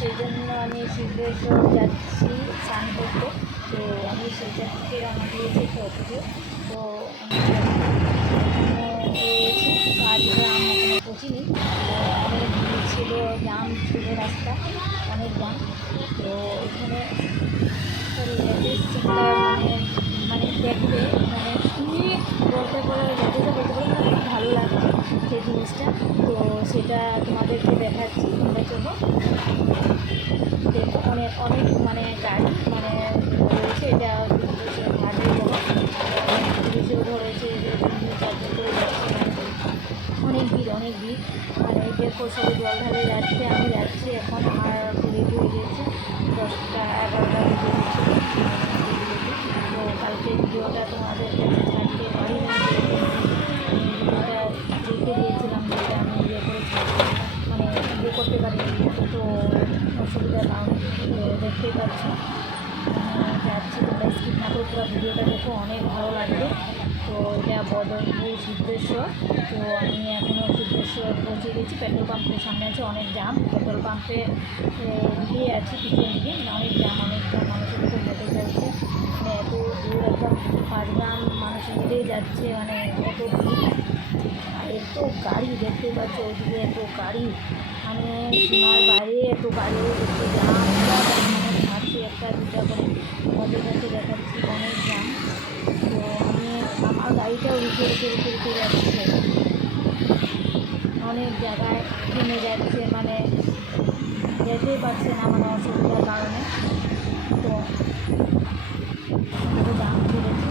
সেই জন্য আমি সিদ্ধেশ্বর যাচ্ছি স্নান করতে। তো আমি সেইটা থেকে রওনা দিয়েছি অফিসে। তো রয়েছি 5 গ্রাম ওখানে পৌঁছিনি। তো অনেক ভিড় ছিল, জাম ছিল, রাস্তা অনেক জাম। তো এখানে লেডিসটা মানে দেখতে মানে খুবই বলতে পারো, লেডিসে বলতে পারো মানে খুব ভালো লাগছে সেই জিনিসটা। তো সেটা তোমাদেরকে দেখাচ্ছি, তোমরা চলো দেখো। অনেক অনেক মানে গাড়ি মানে রয়েছে, এটা ঘাটের জন্য পুলিশেও ধরেছে যে 3-4 করে যাচ্ছে, অনেক ভিড় অনেক ভিড়। মানে দেখো সবাই জল ঢালে যাচ্ছে, আমি যাচ্ছি এখন। আর লেট হয়ে গেছে, 10টা-11টা বেজে গেছিলো। তো কালকে ভিডিওটা তোমাদের কাছে ছাড়তে পারি না, ভিডিওটা রেখে দিয়েছিলাম যেটা আমি ইয়ে করে ছাড়তে মানে ইয়ে করতে পারি। তো অসুবিধার কারণে দেখতেই পাচ্ছ যাচ্ছি। তোমরা স্কিপ না করে পুরো ভিডিওটা দেখো, অনেক ভালো লাগবে। তো এটা বদরপুর সিদ্ধেশ্বর। তো আমি এখনও সিদ্ধেশ্বর পৌঁছে গেছি, পেট্রোল পাম্পের সামনে আছে, অনেক জাম। পেট্রোল পাম্পে দিকে আছি, পিছন দিকে অনেক জাম, মানুষের মতো হেঁটে যাচ্ছে। মানে এত দূর একদম 5 গ্রাম মানুষ হেঁটেই যাচ্ছে, মানে এত ভিড় আর এত গাড়ি দেখতে পাচ্ছ, ওইদিকে এত গাড়ি, মানে সীমার বাইরে এত গাড়ি, এত জাম, মানে ছাড়ছে 1-2টা করে, তোমাদের কাছে দেখাচ্ছি অনেক জাম। তো আমি আমার গাড়িটাও রুকে যাচ্ছে, অনেক জায়গায় থেমে যাচ্ছে, মানে যেতেই পারছে না মানে অসুবিধার কারণে। তো জাম ছেড়েছে,